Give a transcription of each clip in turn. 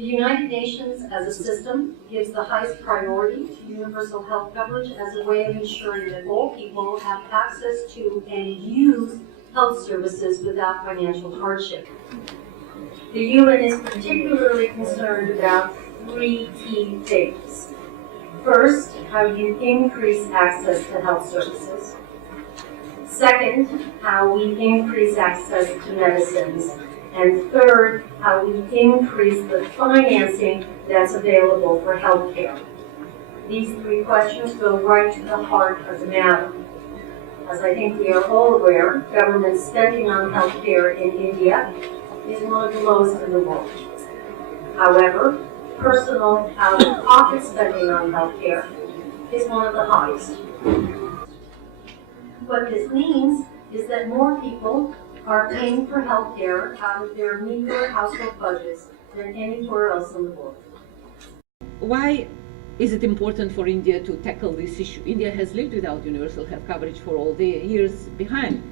The United Nations as a system gives the highest priority to universal health coverage as a way of ensuring that all people have access to and use health services without financial hardship. The UN is particularly concerned about three key things. First, how you increase access to health services. Second, how we increase access to medicines. And third, how we increase the financing that's available for healthcare. These three questions go right to the heart of the matter. As I think we are all aware, government spending on healthcare in India is one of the lowest in the world. However, personal out-of-pocket spending on healthcare is one of the highest. What this means is that more people are paying for healthcare out of their meager household budgets than anywhere else in the world. Why is it important for India to tackle this issue? India has lived without universal health coverage for all the years behind.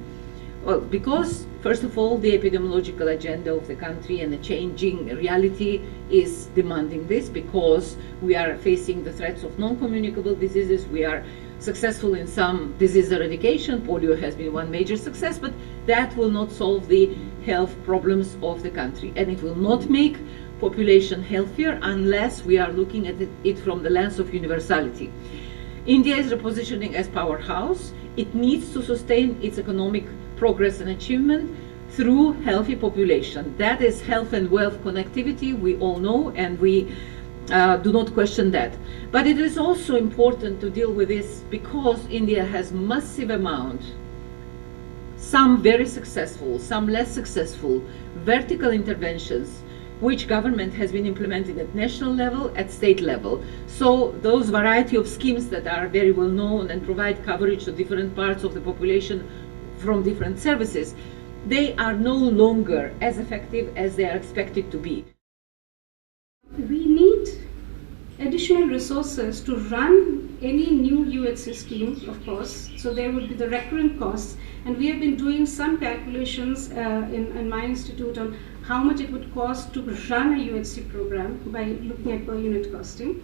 Well, because, first of all, the epidemiological agenda of the country and the changing reality is demanding this, because we are facing the threats of non-communicable diseases. We are successful in some disease eradication. Polio has been one major success, but that will not solve the health problems of the country, and it will not make population healthier unless we are looking at it from the lens of universality. India is repositioning as powerhouse. It needs to sustain its economic progress and achievement through healthy population. That is health and wealth connectivity, we all know, and we do not question that. But it is also important to deal with this because India has massive amount, some very successful, some less successful, vertical interventions which government has been implementing at national level, at state level. So those variety of schemes that are very well known and provide coverage to different parts of the population from different services, they are no longer as effective as they are expected to be. We need additional resources to run any new UHC scheme, of course, so there would be the recurrent costs, and we have been doing some calculations in my institute on how much it would cost to run a UHC program by looking at per unit costing.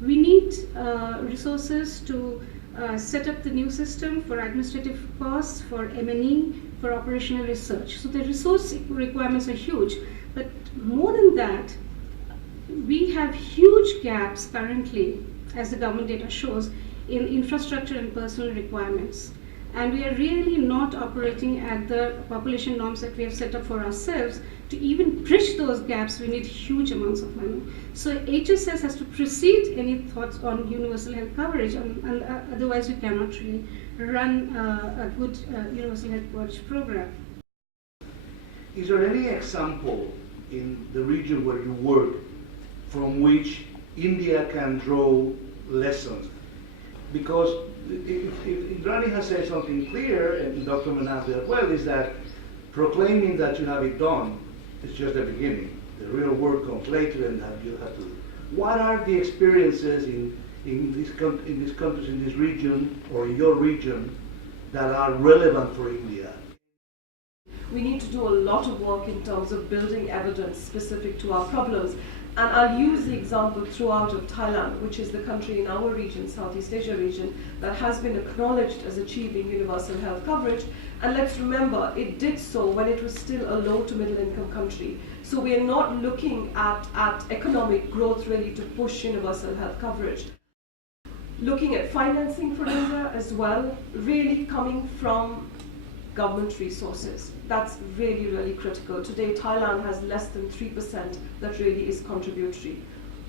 We need resources to set up the new system for administrative costs, for M&E, for operational research. So the resource requirements are huge, but more than that, we have huge gaps currently, as the government data shows, in infrastructure and personal requirements. And we are really not operating at the population norms that we have set up for ourselves. To even bridge those gaps, we need huge amounts of money. So HSS has to precede any thoughts on universal health coverage, and otherwise we cannot really run a good universal health coverage program. Is there any example in the region where you work from which India can draw lessons? Because if Indrani has said something clear, and Dr. Menabhe as well, is that proclaiming that you have it done is just the beginning. The real work comes later, and that you have to. What are the experiences in these countries, in this region, or in your region, that are relevant for India? We need to do a lot of work in terms of building evidence specific to our problems. And I'll use the example throughout of Thailand, which is the country in our region, Southeast Asia region, that has been acknowledged as achieving universal health coverage. And let's remember, it did so when it was still a low to middle income country. So we are not looking at economic growth really to push universal health coverage. Looking at financing for India as well, really coming from government resources. That's really, really critical. Today, Thailand has less than 3% that really is contributory.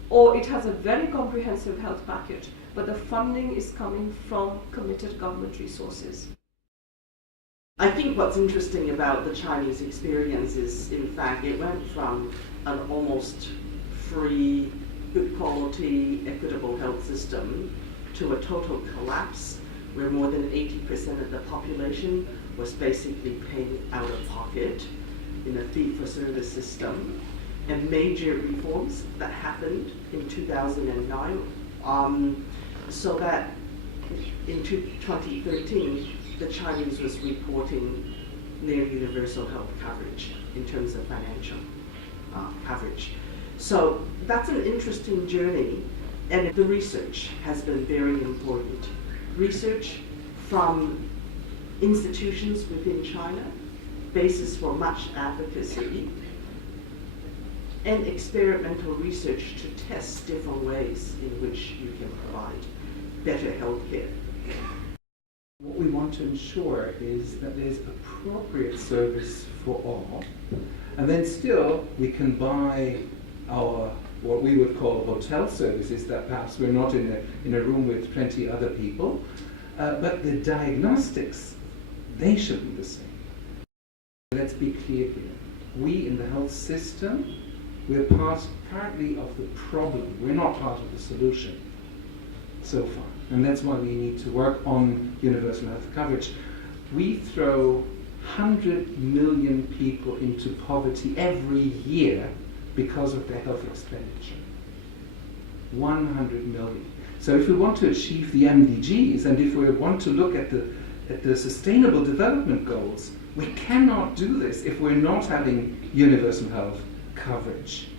Or it has a very comprehensive health package, but the funding is coming from committed government resources. I think what's interesting about the Chinese experience is, in fact, it went from an almost free, good quality, equitable health system to a total collapse where more than 80% of the population was basically paying out of pocket in a fee-for-service system, and major reforms that happened in 2009, so that in 2013 the Chinese was reporting near universal health coverage in terms of financial coverage. So that's an interesting journey, and the research has been very important. Research from institutions within China, basis for much advocacy, and experimental research to test different ways in which you can provide better healthcare. What we want to ensure is that there's appropriate service for all, and then still we can buy our, what we would call hotel services, that perhaps we're not in a room with 20 other people, but the diagnostics, they should be the same. Let's be clear here. We in the health system, we're partly of the problem. We're not part of the solution so far. And that's why we need to work on universal health coverage. We throw 100 million people into poverty every year because of their health expenditure. 100 million. So if we want to achieve the MDGs, and if we want to look at the Sustainable Development Goals, we cannot do this if we're not having universal health coverage.